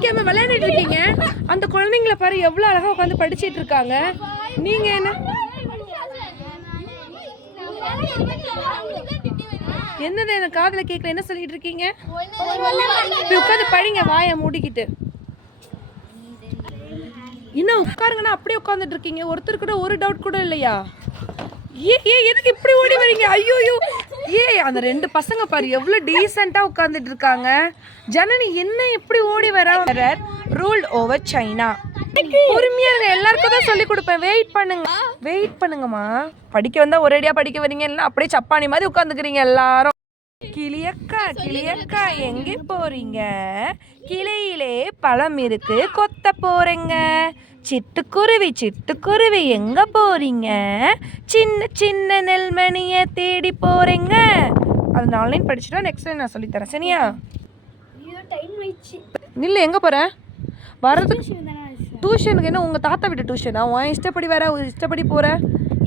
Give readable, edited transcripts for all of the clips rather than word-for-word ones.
படிக்காம விளையாடிட்டு இருக்கீங்க. அந்த குழந்தைங்கள பாரு எவ்வளவு அழகா உட்காந்து படிச்சிட்டு இருக்காங்க. நீங்க என்ன என்னது எனக்கு காதுல கேட்கல, என்ன சொல்லிட்டு இருக்கீங்க? உட்காந்து படிங்க வாயை மூடிக்கிட்டு. இன்னும் உட்காருங்கன்னா அப்படியே உட்காந்துட்டு இருக்கீங்க. ஒருத்தர் கூட ஒரு டவுட் கூட இல்லையா? எதுக்கு இப்படி ஓடி வரீங்க? ஐயோ அந்த ரெண்டு பசங்க பாரு எவ்வளவு டீசெண்டா உட்கார்ந்துட்டு இருக்காங்க. ஜனனி என்ன எப்படி ஓடி வர? Rule over China. பொறுமையா இருங்க, எல்லாருக்கும் தான் சொல்லி கொடுப்பேன். வெயிட் பண்ணுங்கம்மா. படிக்க வந்தா ஒரேடியா படிக்க வரீங்க, இல்ல அப்படியே சப்பானி மாதிரி உட்காந்துக்கிறீங்க எல்லாரும். கிளியக்கா எங்க போறீங்க? கிளையிலே பழம் இருக்கு, கொத்த போறேங்க. சிட்டுக்குருவி எங்க போறீங்க? சின்ன நெல்மணிய தேடி போறேங்க. அது ஆன்லைன் படிச்சுட்டா நெக்ஸ்ட் டைம் நான் சொல்லித்தரேன், சரியா? நில்லு, எங்க போற? வர்றதுக்கு டியூஷனுக்கு என்ன உங்க தாத்தா விட்டு டியூஷனா? உன் இஷ்டப்படி வேற இஷ்டப்படி போற.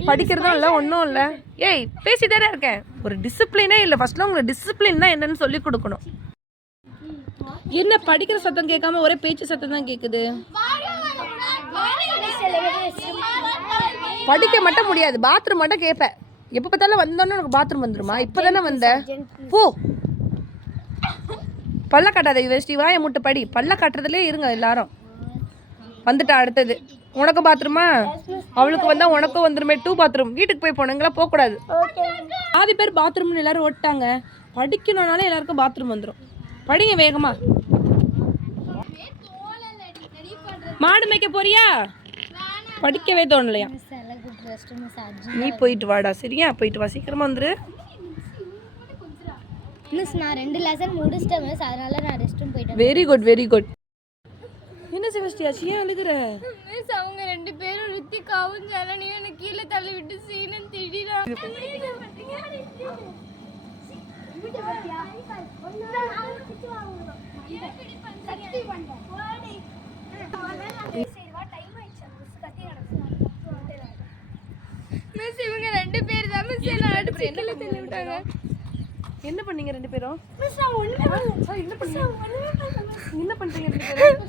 படிக்கிறதும் இல்லை ஒன்றும் இல்லை. ஏய் பேசிட்டே இருக்கேன். ஒரு டிசிப்ளினே இல்லை. ஃபர்ஸ்ட்ல உங்களுக்கு டிசிப்ளின்னா என்னன்னு சொல்லி கொடுக்கணும். என்ன படிக்கிற சத்தம் கேட்காம ஒரே பேச்சு சத்தம் தான் கேட்குது. படிக்க மட்டும் முடியாது, பாத்ரூம் மட்டும் கேட்பேன். எப்போ பார்த்தாலும் வந்தோன்னு உனக்கு பாத்ரூம் வந்துருமா? இப்போ தானே வந்த, போ. பல்ல காட்டாத யூனிவர்சிட்டி, வாயை முட்டு படி. பல்ல காட்டுறதுலேயே இருங்க எல்லாரும். வந்துட்டா அடுத்தது. உனக்கு பாத்ரூமா? அவளுக்கு வந்தா உனக்கும் வந்துருமே 2 பாத்ரூம். வீட்டுக்கு போய் போனங்களா போகக்கூடாது. பாதி பேர் பாத்ரூம்னு எல்லாரும் ஓட்டாங்க. படிக்கணும்னாலே எல்லாருக்கும் பாத்ரூம் வந்துடும். படிங்க வேகமா. மாடு மேய்க்க போறியா? படிக்கவே தோணலையா? நீ போயிட்டு வாடா, சரியா? போயிட்டு வா, சீக்கிரமா வந்துரு. மிஸ் நான் 2 லெசன் முடிச்சிட்டேன் மிஸ், அதனால நான் ரெஸ்ட்ரூம் போயிட்டேன். Very good. என்ன சிவஸ்டியாச்சி ஏன் அழுகுற? மிஸ் அவங்க 2 பேரும் ரித்திகாவும் ஜனனியும் என்ன கீழே தள்ளி விட்டு சீனன் திடிறாங்க. மிஸ் இவங்க 2 பேர் தான் மிஸ் என்ன அடிச்சு கீழே தள்ளி விட்டாங்க. என்ன பண்ணீங்க 2 பேரும்? மிஸ் நான் ஒண்ணுமே பண்ணல. என்ன பண்றீங்க 2 பேரும்?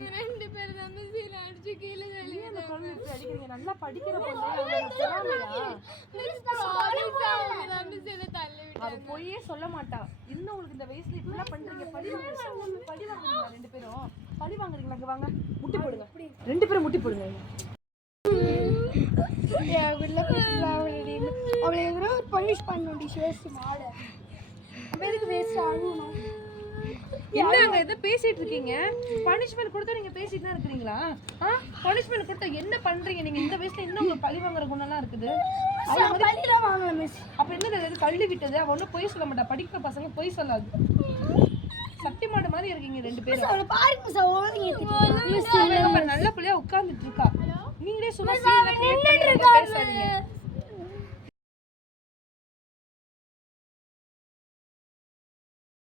2 பேர் தான் மிஸ் என்ன அடிச்சு கீழே தள்ளி விட்டாங்க. அடிக்கிறீங்க. நல்லா படிக்கிற பொண்ணு அவங்களா? மிஸ் சாரி மிஸ் என்ன தள்ளி விட்டாங்க. அது போயே சொல்ல மாட்டா. இன்னும் உங்களுக்கு இந்த வயசுல இப்படி பண்றீங்க. பழி வாங்குறீங்களா 2 பேரும்? பழி வாங்குறீங்களா? அங்க வாங்க, முட்டி போடுங்க. 2 பேரும் முட்டி போடுங்க. அவளை எதிர பனிஷ் பண்ணி சேஸ்ட் மாலை பேருக்கு வேஸ்ட் ஆகணும். என்னங்க இதை பேசிட்டு இருக்கீங்க? பனிஷ்மெண்ட் கொடுத்தா நீங்க பேசிட்டு தான் இருக்கீங்களா? பனிஷ்மெண்ட் கொடுத்தா என்ன பண்றீங்க நீங்க? இந்த வயசுல இன்னும் உங்களுக்கு பழி வாங்குற குணம்லாம் இருக்குது. பழிலாம் வாங்கல மிஸ். அப்ப என்ன கல்வி விட்டது? அவ ஒன்றும் பொய் சொல்ல மாட்டா. படிக்கிற பசங்க பொய் சொல்லாது. சத்தியமாட மாதிரி இருக்கீங்க 2 பேரும். அவளை பாருங்க மிஸ், ஓடுங்க மிஸ் நல்ல பிள்ளையா உட்கார்ந்துட்டு இருக்கா. நீங்களே சும்மா பேசாதீங்க.